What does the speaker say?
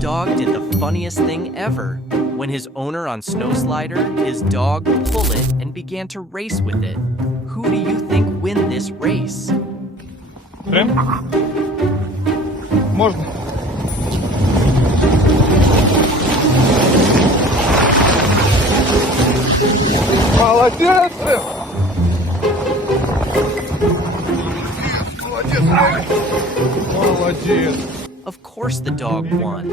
dog did the funniest thing ever. When his owner on Snowslider, his dog, pulled it and began to race with it. Who do you think win this race? Прям? Можно. Молодец! Молодец! Молодец! Of course the dog won.